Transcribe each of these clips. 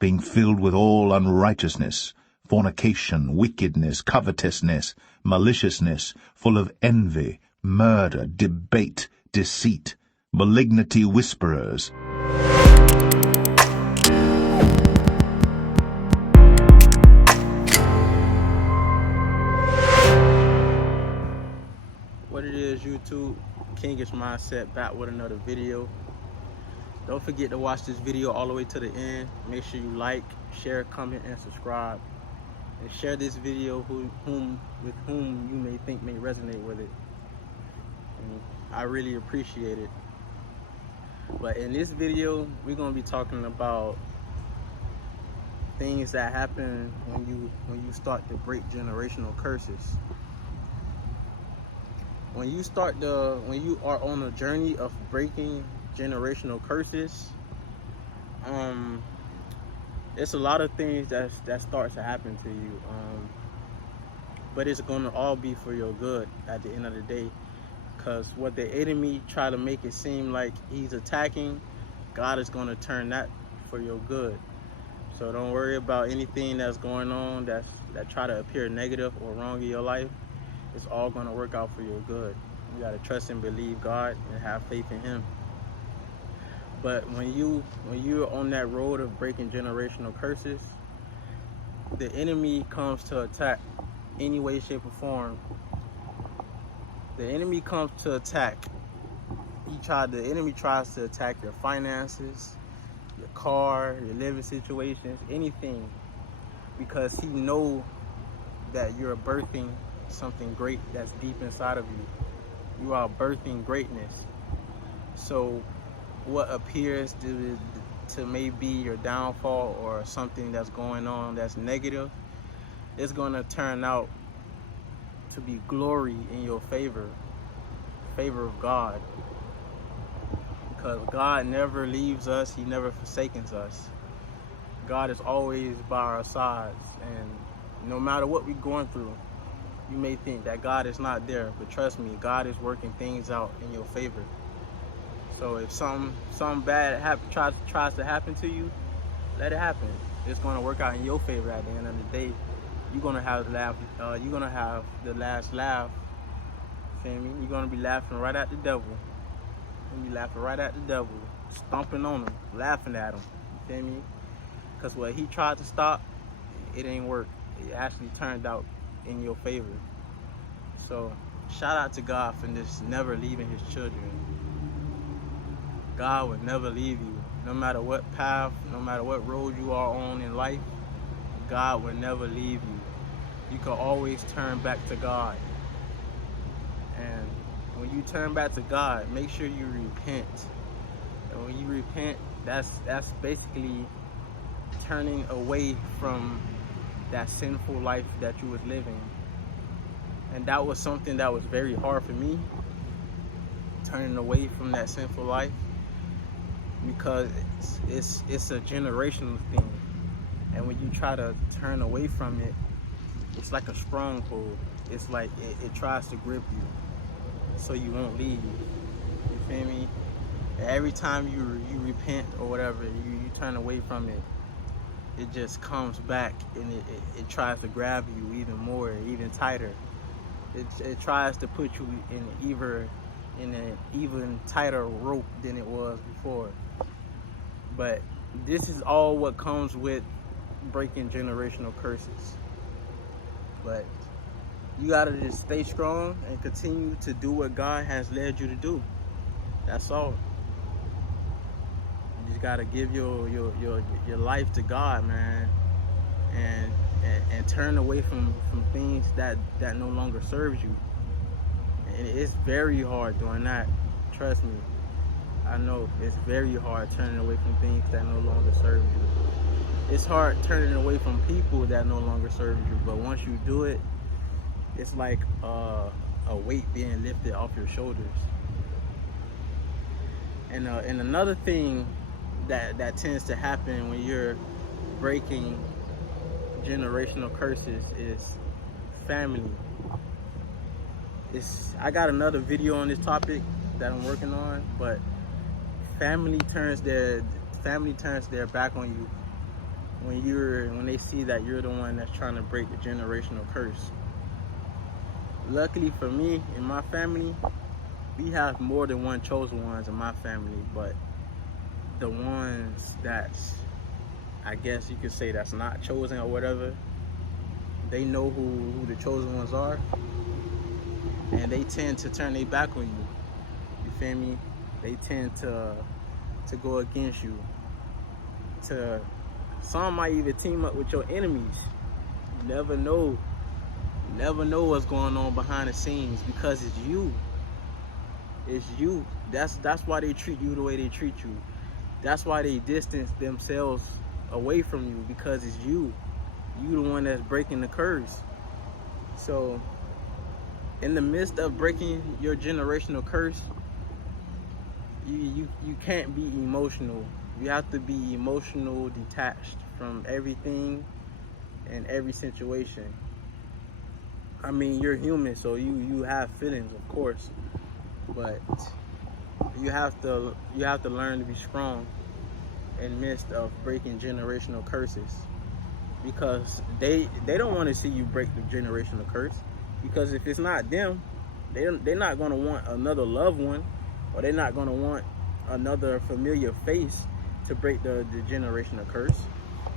being filled with all unrighteousness, fornication, wickedness, covetousness, maliciousness, full of envy, murder, debate, deceit, malignity, whisperers. What it is, YouTube, KingishMindset, back with another video. Don't forget to watch this video all the way to the end. Make sure you like, share, comment, and subscribe. And share this video with whom you may think may resonate with it. And I really appreciate it. But in this video, we're gonna be talking about things that happen when you start to break generational curses. When you are on a journey of breaking generational curses, it's a lot of things that starts to happen to you, but it's gonna all be for your good at the end of the day. Because what the enemy try to make it seem like he's attacking, God is gonna turn that for your good. So don't worry about anything that's going on that try to appear negative or wrong in your life. It's all gonna work out for your good. You gotta trust and believe God and have faith in Him. But when you're on that road of breaking generational curses, the enemy comes to attack any way, shape, or form. The enemy comes to attack. The enemy tries to attack your finances, your car, your living situations, anything, because he knows that you're birthing something great that's deep inside of you. You are birthing greatness. So what appears to maybe your downfall or something that's going on that's negative, it's going to turn out to be glory in your favor of God. Because God never leaves us, He never forsakes us. God is always by our sides, and no matter what we're going through, you may think that God is not there, but trust me, God is working things out in your favor. So if something bad tries to happen to you, let it happen. It's going to work out in your favor at the end of the day. You're gonna have the last laugh. Feel me? You're gonna be laughing right at the devil. You're gonna be laughing right at the devil, stomping on him, laughing at him. You feel me? Because what he tried to stop, it ain't work. It actually turned out in your favor. So shout out to God for just never leaving His children. God would never leave you, no matter what path, no matter what road you are on in life. God will never leave you. You can always turn back to God. And when you turn back to God, make sure you repent. And when you repent, that's basically turning away from that sinful life that you was living. And that was something that was very hard for me, turning away from that sinful life, because it's a generational thing. And when you try to turn away from it, it's like a stronghold. It's like it tries to grip you so you won't leave. You feel me? Every time you repent or whatever, you turn away from it, it just comes back and it tries to grab you even more, even tighter. It tries to put you in an even tighter rope than it was before. But this is all what comes with breaking generational curses. But you gotta just stay strong and continue to do what God has led you to do. That's all. You just gotta give your life to God, man, and turn away from things that no longer serves you. And it's very hard doing that. Trust me. I know it's very hard turning away from things that no longer serve you. It's hard turning away from people that no longer serve you, but once you do it, it's like a weight being lifted off your shoulders. And another thing that tends to happen when you're breaking generational curses is family. I got another video on this topic that I'm working on, but family turns their back on you when they see that you're the one that's trying to break the generational curse. Luckily for me and my family, we have more than one chosen ones in my family, but the ones that's, I guess you could say, that's not chosen or whatever, they know who the chosen ones are, and they tend to turn their back on you. You feel me? They tend to go against you. Some might even team up with your enemies. You never know. You never know what's going on behind the scenes, because it's you. It's you. That's why they treat you the way they treat you. That's why they distance themselves away from you, because it's you. You the one that's breaking the curse. So in the midst of breaking your generational curse, you can't be emotional. You have to be emotional detached from everything and every situation. I mean, you're human, so you have feelings, of course, but you have to learn to be strong in the midst of breaking generational curses, because they don't want to see you break the generational curse, because if it's not them, they're not going to want another loved one, or they're not going to want another familiar face to break the generational curse.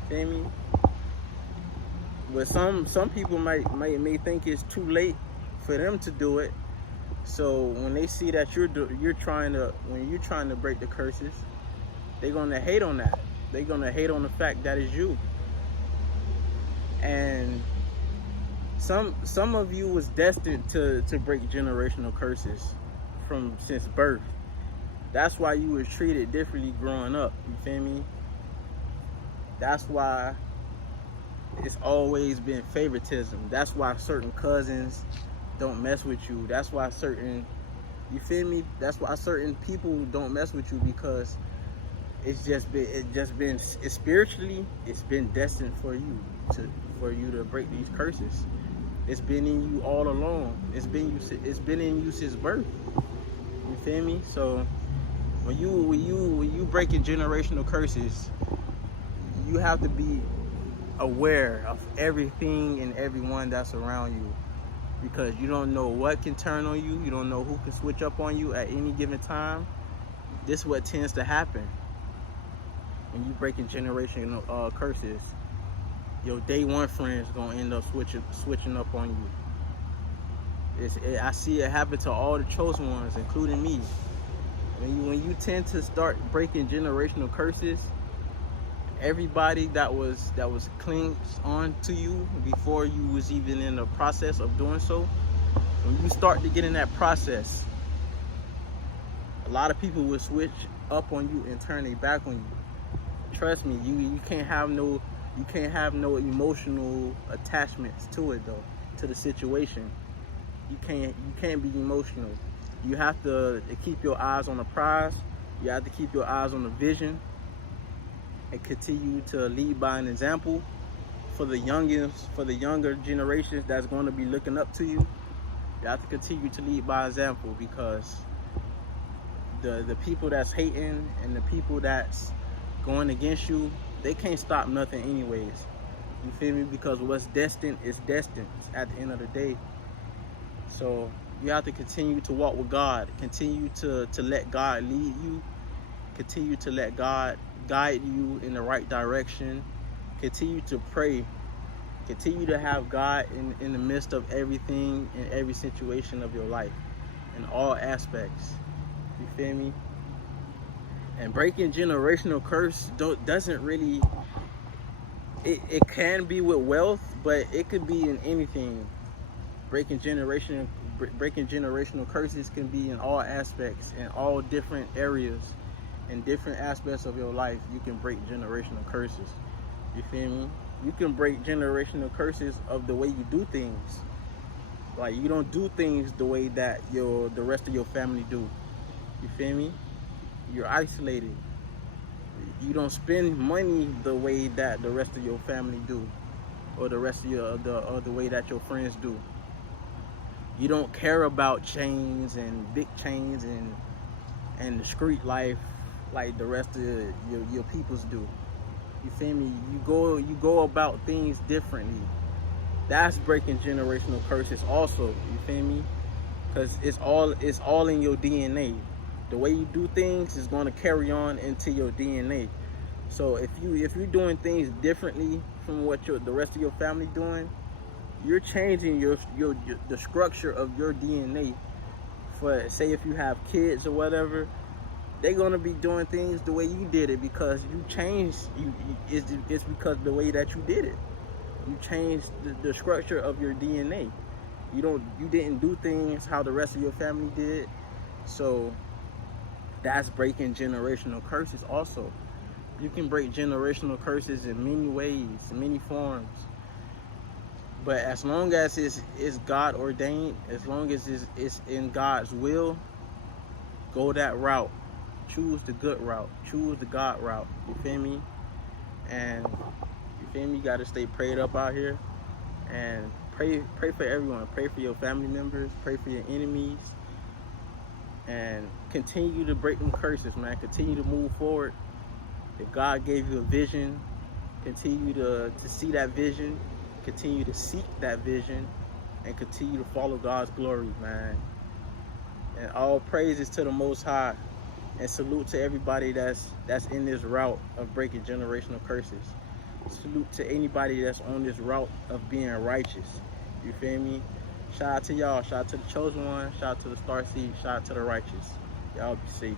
Feel me? But some people may think it's too late for them to do it. So when they see that you're trying to break the curses, they're gonna hate on that. They're gonna hate on the fact that it's you. And some of you was destined to break generational curses since birth. That's why you was treated differently growing up. You feel me? That's why it's always been favoritism. That's why certain cousins don't mess with you. That's why you feel me? That's why certain people don't mess with you, because it's spiritually, it's been destined for you to break these curses. It's been in you all along. It's been in you since birth. You feel me? So when you breaking generational curses, you have to be aware of everything and everyone that's around you, because you don't know what can turn on you. You don't know who can switch up on you at any given time. This is what tends to happen when you breaking generational curses. Your day one friends gonna end up switching up on you. I see it happen to all the chosen ones, including me. When you tend to start breaking generational curses, everybody that was clinging on to you before you was even in the process of doing so, when you start to get in that process, a lot of people will switch up on you and turn their back on you. Trust me, you can't have no emotional attachments to it though, to the situation. You can't be emotional. You have to keep your eyes on the prize. You have to keep your eyes on the vision, and continue to lead by an example for the younger generations that's going to be looking up to you. You have to continue to lead by example, because the people that's hating and the people that's going against you, they can't stop nothing anyways. You feel me? Because what's destined is destined at the end of the day. So you have to continue to walk with God. Continue to let God lead you. Continue to let God guide you in the right direction. Continue to pray. Continue to have God in the midst of everything, in every situation of your life, in all aspects. You feel me? And breaking generational curse doesn't really, it can be with wealth, but it could be in anything. Breaking generational curses can be in all aspects, in all different areas, in different aspects of your life. You can break generational curses. You feel me? You can break generational curses of the way you do things. Like, you don't do things the way that the rest of your family do. You feel me? You're isolated. You don't spend money the way that the rest of your family do, or the rest of the way that your friends do. You don't care about chains and big chains and the street life like the rest of your peoples do. You feel me? You go about things differently. That's breaking generational curses also. You feel me? Because it's all in your DNA. The way you do things is going to carry on into your DNA. So if you're doing things differently from what the rest of your family doing, you're changing the structure of your DNA. For say if you have kids or whatever, they're gonna be doing things the way you did it because you changed. It's because the way that you did it. You changed the structure of your DNA. You didn't do things how the rest of your family did. So that's breaking generational curses also. You can break generational curses in many ways, in many forms. But as long as it's God ordained, as long as it's in God's will, go that route. Choose the good route. Choose the God route. You feel me? And you feel me? You gotta stay prayed up out here. And pray for everyone. Pray for your family members. Pray for your enemies. And continue to break them curses, man. Continue to move forward. If God gave you a vision, continue to see that vision. Continue to seek that vision. And continue to follow God's glory, man. And all praises to the Most High. And salute to everybody that's in this route of breaking generational curses. Salute to anybody that's on this route of being righteous. You feel me? Shout out to y'all. Shout out to the chosen one. Shout out to the Starseeds. Shout out to the righteous. Y'all be safe.